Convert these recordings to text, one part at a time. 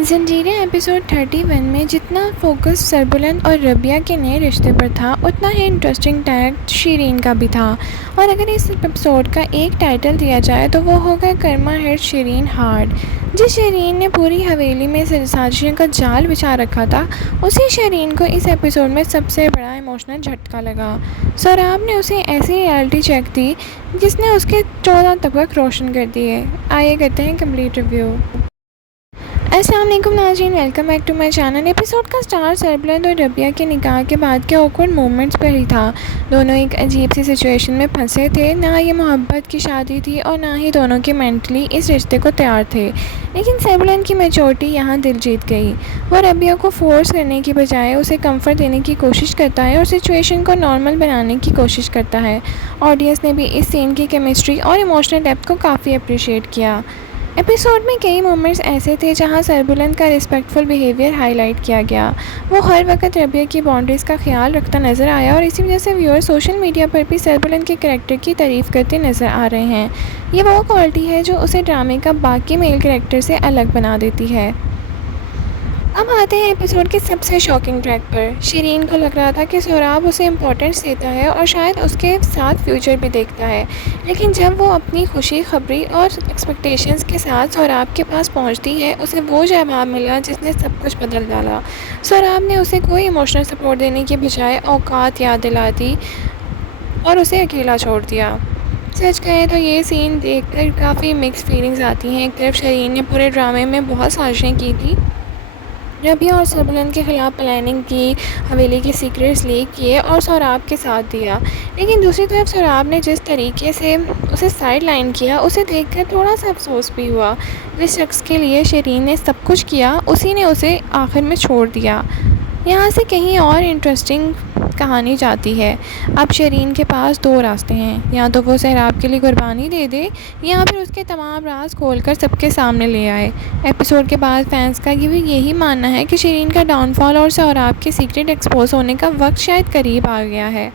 ज़ंजीरें episode 31 में जितना focus Sarbuland और रबिया के नए रिश्ते पर था, उतना ही इंटरेस्टिंग टैग शीरीन का भी था। और अगर इस एपिसोड का एक टाइटल दिया जाए तो वो होगा कर्मा हिट शीरीन हार्ड। जिस शीरीन ने पूरी हवेली में साजिशों का जाल बिछा रखा था, उसी शीरीन को इस एपिसोड में सबसे बड़ा इमोशनल झटका लगा। सौराब ने उसे ऐसी रियलिटी चेक दी जिसने उसके 14 तबक रोशन कर दिए। आइए करते हैं कंप्लीट रिव्यू। अस्सलाम वालेकुम नाज़रीन, welcome back to my channel. Episode का स्टार सरबुलंद और रबिया के निकाह के बाद के ऑकवर्ड मोमेंट्स पर ही था। दोनों एक अजीब सी सिचुएशन में फंसे थे। ना ये मोहब्बत की शादी थी और ना ही दोनों के मेंटली इस रिश्ते को तैयार थे। लेकिन सरबुलंद की मैच्योरिटी यहाँ दिल जीत गई। वो रबिया को फोर्स करने की बजाय उसे कंफर्ट देने की कोशिश करता है और सिचुएशन को नॉर्मल बनाने की कोशिश करता है। ऑडियंस ने भी इस सीन की केमिस्ट्री और इमोशनल डेप्थ को काफ़ी अप्रिशिएट किया। एपिसोड में कई मोमेंट्स ऐसे थे जहां सरबुलंद का रिस्पेक्टफुल बिहेवियर हाईलाइट किया गया। वो हर वक्त रबिया की बाउंड्रीज़ का ख्याल रखता नज़र आया और इसी वजह से व्यूअर सोशल मीडिया पर भी सरबुलंद के कैरेक्टर की तारीफ़ करते नज़र आ रहे हैं। ये वो क्वालिटी है जो उसे ड्रामे का बाकी मेल कैरेक्टर से अलग बना देती है। अब आते हैं एपिसोड के सबसे शॉकिंग ट्रैक पर। शीरीन को लग रहा था कि सौराब उसे इम्पोर्टेंस देता है और शायद उसके साथ फ्यूचर भी देखता है। लेकिन जब वो अपनी खुशी खबरी और एक्सपेक्टेशंस के साथ सौराब के पास पहुंचती है, उसे वो जवाब मिला जिसने सब कुछ बदल डाला। सौराब ने उसे कोई इमोशनल सपोर्ट देने के बजाय औकात याद दिला दी और उसे अकेला छोड़ दिया। सच कहें तो ये सीन देखकर काफ़ी मिक्स फीलिंग्स आती हैं। एक तरफ शीरीन ने पूरे ड्रामे में बहुत साजिशें की थी, रबिया और सरबुलंद के ख़िलाफ़ प्लानिंग की, हवेली के सीक्रेट्स लीक किए और सौराब के साथ दिया। लेकिन दूसरी तरफ सौराब ने जिस तरीके से उसे साइड लाइन किया, उसे देखकर थोड़ा सा अफसोस भी हुआ। जिस शख्स के लिए शीरीन ने सब कुछ किया, उसी ने उसे आखिर में छोड़ दिया। यहाँ से कहीं और इंटरेस्टिंग कहानी जाती है। अब शीरीन के पास दो रास्ते हैं, या तो वो सहराब के लिए कुर्बानी दे दे या फिर उसके तमाम राज खोलकर सबके सामने ले आए। एपिसोड के बाद फैंस का भी यही मानना है कि शीरीन का डाउनफॉल और सहराब के सीक्रेट एक्सपोज होने का वक्त शायद करीब आ गया है।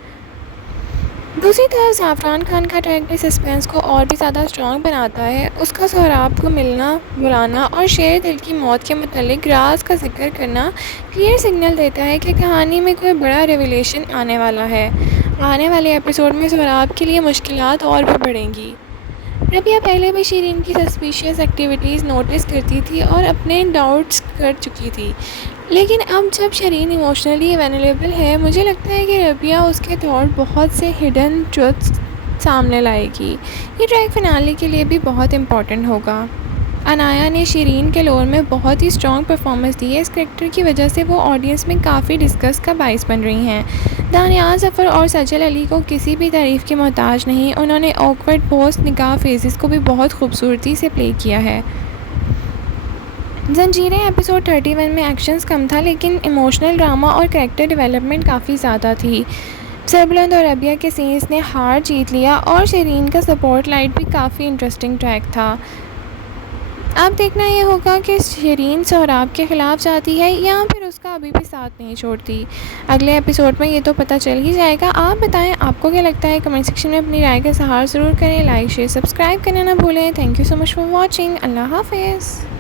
दूसरी तरफ ज़ाफ़रान खान का ट्रैक भी सस्पेंस को और भी ज़्यादा स्ट्रॉन्ग बनाता है। उसका सौराब को मिलना, बुलाना और शेर दिल की मौत के मुतालिक राज का जिक्र करना क्लियर सिग्नल देता है कि कहानी में कोई बड़ा रेवलेशन आने वाला है। आने वाले एपिसोड में सौराब के लिए मुश्किलात और भी बढ़ेंगी। रबिया पहले भी शीरीन की सस्पिशियस एक्टिविटीज़ नोटिस करती थी और अपने डाउट्स कर चुकी थी, लेकिन अब जब शीरीन इमोशनली अवेलेबल है, मुझे लगता है कि रबिया उसके थॉट बहुत से हिडन ट्रुथ्स सामने लाएगी। ये ट्रैक फिनाले के लिए भी बहुत इम्पॉर्टेंट होगा। अनाया ने शीरीन के रोल में बहुत ही स्ट्रॉन्ग परफॉर्मेंस दी है। इस करैक्टर की वजह से वो ऑडियंस में काफ़ी डिस्कस का बाइस बन रही हैं। दानियाल ज़फ़र और सजल अली को किसी भी तारीफ़ के मोहताज नहीं। उन्होंने ऑकवर्ड पोस्ट निकाह फेजेस को भी बहुत खूबसूरती से प्ले किया है। ज़ंजीरें एपिसोड 31 में एक्शंस कम था, लेकिन इमोशनल ड्रामा और कैरेक्टर डेवलपमेंट काफ़ी ज़्यादा थी। सरबुलंद और रबिया के सीन्स ने हार जीत लिया और शीरीन का सपोर्ट लाइट भी काफ़ी इंटरेस्टिंग ट्रैक था। अब देखना ये होगा कि शीरीन सौराब के ख़िलाफ़ जाती है या फिर उसका अभी भी साथ नहीं छोड़ती। अगले एपिसोड में ये तो पता चल ही जाएगा। आप बताएं आपको क्या लगता है, कमेंट सेक्शन में अपनी राय का इज़हार ज़रूर करें। लाइक शेयर सब्सक्राइब करना ना भूलें। Thank you so much for watching. अल्लाह हाफ़िज़।